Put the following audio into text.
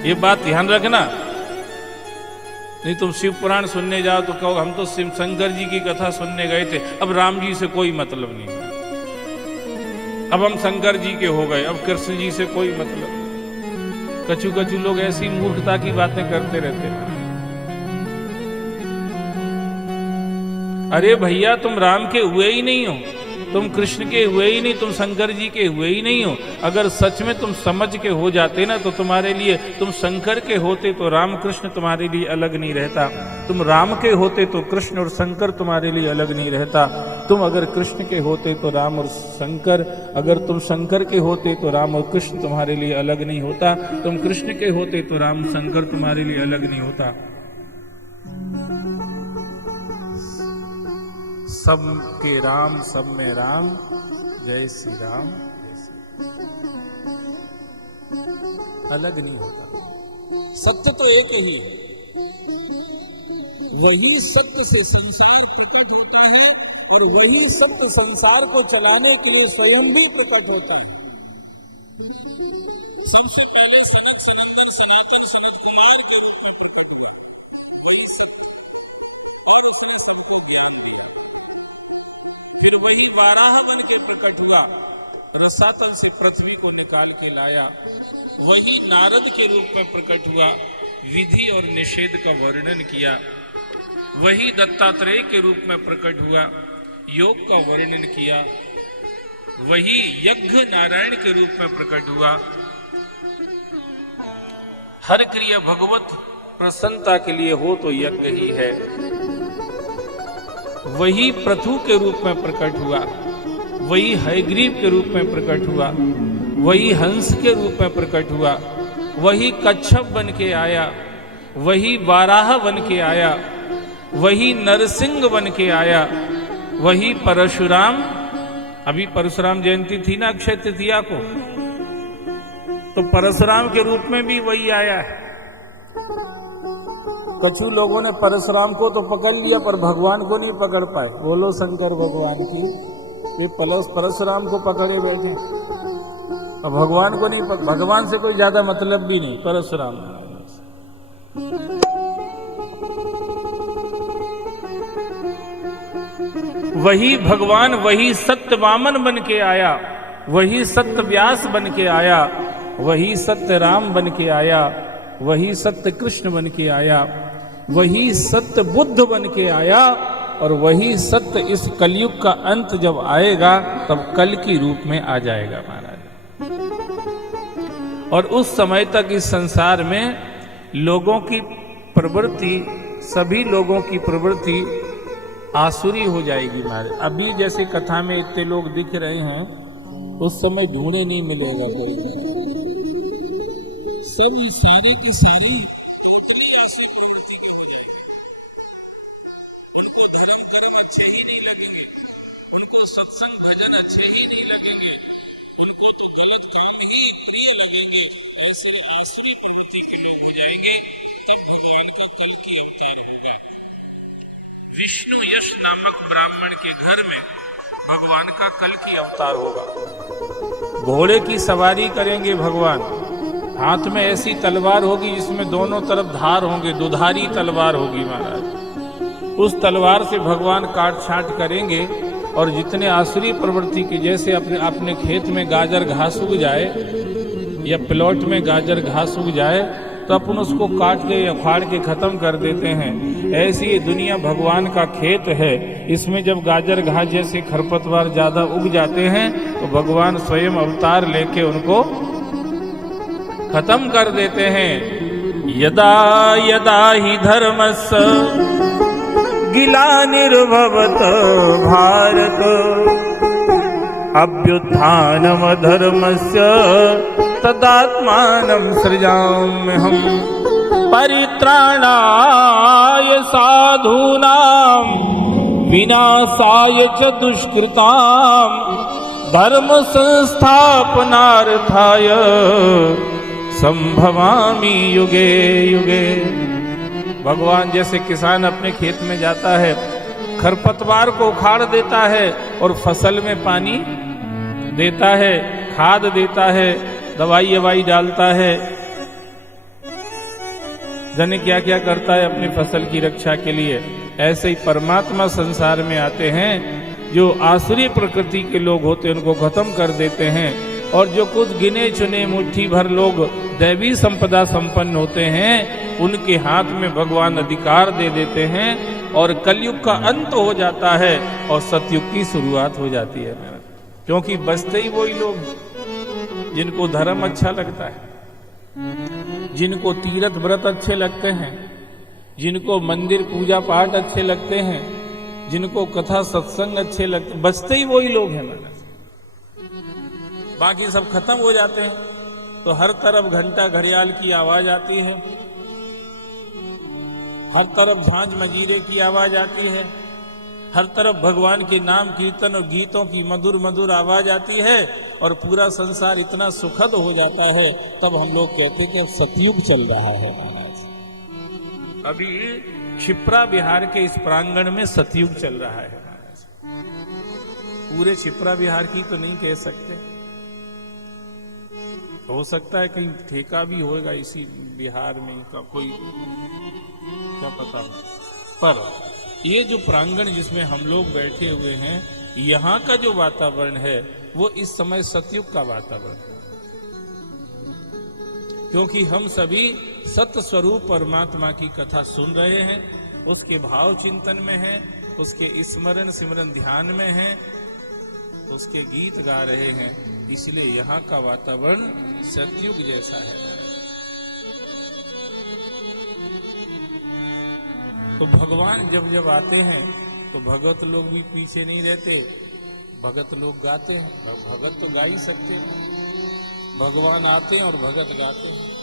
ये बात ध्यान रखना, नहीं तुम शिव पुराण सुनने जाओ तो कहो हम तो शिव शंकर जी की कथा सुनने गए थे, अब राम जी से कोई मतलब नहीं, अब हम शंकर जी के हो गए, अब कृष्ण जी से कोई मतलब नहीं। कछु कछु लोग ऐसी मूर्खता की बातें करते रहते हैं। अरे भैया तुम राम के हुए ही नहीं हो, तुम कृष्ण के हुए ही नहीं, तुम शंकर जी के हुए ही नहीं हो। अगर सच में तुम समझ के हो जाते ना तो तुम्हारे लिए, तुम शंकर के होते तो राम कृष्ण तुम्हारे लिए अलग नहीं रहता, तुम राम के होते तो कृष्ण और शंकर तुम्हारे लिए अलग नहीं रहता, तुम अगर कृष्ण के होते तो राम और शंकर, अगर तुम शंकर के होते तो राम और कृष्ण तुम्हारे लिए अलग नहीं होता, तुम कृष्ण के होते तो राम शंकर तुम्हारे लिए अलग नहीं होता। सब के राम, सब में राम, जय श्री राम, अलग नहीं होता। सत्य तो एक ही है, वही सत्य से संसार प्रकट होता है और वही सत्य संसार को चलाने के लिए स्वयं भी प्रकट होता है। सबसे पहले सनातन फिर वही वाराह बन के प्रकट हुआ, रसातल से पृथ्वी को निकाल के लाया, वही नारद के रूप में प्रकट हुआ, विधि और निषेध का वर्णन किया, वही दत्तात्रेय के रूप में प्रकट हुआ, योग का वर्णन किया, वही यज्ञ नारायण के रूप में प्रकट हुआ। हर क्रिया भगवत प्रसन्नता के लिए हो तो यज्ञ ही है। वही पृथु के रूप में प्रकट हुआ, वही हयग्रीव के रूप में प्रकट हुआ, वही हंस के रूप में प्रकट हुआ, वही कच्छप बन के आया, वही वाराह बन के आया, वही नरसिंह बन के आया, वही परशुराम। अभी परशुराम जयंती थी ना अक्षय तृतीया को, तो परशुराम के रूप में भी वही आया है। कछु लोगों ने परशुराम को तो पकड़ लिया पर भगवान को नहीं पकड़ पाए। बोलो शंकर भगवान की, वे परशुराम को पकड़े बैठे और भगवान को नहीं, भगवान से कोई ज्यादा मतलब भी नहीं परशुराम। वही भगवान, वही सत्यवामन बन के आया, वही सत्य व्यास बन के आया, वही सत्य राम बन के आया, वही सत्य कृष्ण बन के आया, वही सत्य बुद्ध बन के आया, और वही सत्य इस कलयुग का अंत जब आएगा तब कल की रूप में आ जाएगा महाराज। और उस समय तक इस संसार में लोगों की प्रवृत्ति, सभी लोगों की प्रवृत्ति आसुरी हो जाएगी महाराज। अभी जैसे कथा में इतने लोग दिख रहे हैं, उस समय ढूंढे नहीं मिलेगा कोई। सब सारे के सारे ऐसी प्रवृत्ति के लिए उनको धर्म कर्म अच्छे ही नहीं लगेंगे, उनको सत्संग भजन अच्छे ही नहीं लगेंगे, उनको तो गलत काम ही प्रिय लगेंगे। ऐसे आसुरी प्रवृत्ति के लोग हो जाएंगे, तब भगवान का कल की अवतार होगा। विष्णु यश नामक ब्राह्मण के घर में भगवान का कल की अवतार होगा। घोड़े की सवारी करेंगे भगवान, हाथ में ऐसी तलवार होगी जिसमें दोनों तरफ धार होंगे, दुधारी तलवार होगी महाराज। उस तलवार से भगवान काट छांट करेंगे, और जितने आसुरी प्रवृत्ति के, जैसे अपने खेत में गाजर घास उग जाए या प्लॉट में गाजर घास उग जाए तो अपन उसको काट के या फाड़ के खत्म कर देते हैं, ऐसी ये दुनिया भगवान का खेत है। इसमें जब गाजर घास जैसे खरपतवार ज्यादा उग जाते हैं तो भगवान स्वयं अवतार लेके उनको खत्म कर देते हैं। यदा यदा ही धर्मस्य ग्लानिर्भवत भारत, अभ्युत्थानम धर्मस्य तदात्मानं सृजाम्यहम्, परित्राणाय साधूनां विनाशाय च दुष्कृतां, धर्म संस्थापनार्थाय संभवामि युगे युगे। भगवान जैसे किसान अपने खेत में जाता है, खरपतवार को उखाड़ देता है और फसल में पानी देता है, खाद देता है, दवाई ववाई डालता है, जाने क्या क्या करता है अपनी फसल की रक्षा के लिए। ऐसे ही परमात्मा संसार में आते हैं, जो आसुरी प्रकृति के लोग होते हैं उनको खत्म कर देते हैं, और जो कुछ गिने चुने मुट्ठी भर लोग दैवी संपदा संपन्न होते हैं उनके हाथ में भगवान अधिकार दे देते हैं, और कलयुग का अंत हो जाता है और सतयुग की शुरुआत हो जाती है। क्योंकि बचते ही वही लोग हैं जिनको धर्म अच्छा लगता है, जिनको तीर्थ व्रत अच्छे लगते हैं, जिनको मंदिर पूजा पाठ अच्छे लगते हैं, जिनको कथा सत्संग अच्छे लगते, बचते ही वही लोग हैं महाराज। बाकी सब खत्म हो जाते हैं। तो हर तरफ घंटा घड़ियाल की आवाज आती है, हर तरफ झांझ मजीरे की आवाज आती है, हर तरफ भगवान के नाम कीर्तन और गीतों की मधुर मधुर आवाज आती है, और पूरा संसार इतना सुखद हो जाता है। तब हम लोग कहते हैं कि सतयुग चल रहा है महाराज। अभी क्षिप्रा बिहार के इस प्रांगण में सतयुग चल रहा है महाराज। पूरे क्षिप्रा बिहार की तो नहीं कह सकते, हो सकता है कहीं ठेका भी होगा इसी बिहार में का, कोई क्या पता। पर ये जो प्रांगण जिसमें हम लोग बैठे हुए हैं, यहाँ का जो वातावरण है वो इस समय सतयुग का वातावरण है। क्योंकि हम सभी सत्य स्वरूप परमात्मा की कथा सुन रहे हैं, उसके भाव चिंतन में हैं, उसके स्मरण सिमरन ध्यान में हैं, उसके गीत गा रहे हैं, इसलिए यहाँ का वातावरण सतयुग जैसा है। तो भगवान जब जब आते हैं तो भगत लोग भी पीछे नहीं रहते, भगत लोग गाते हैं। भगत तो गा ही सकते हैं, भगवान आते हैं और भगत गाते हैं।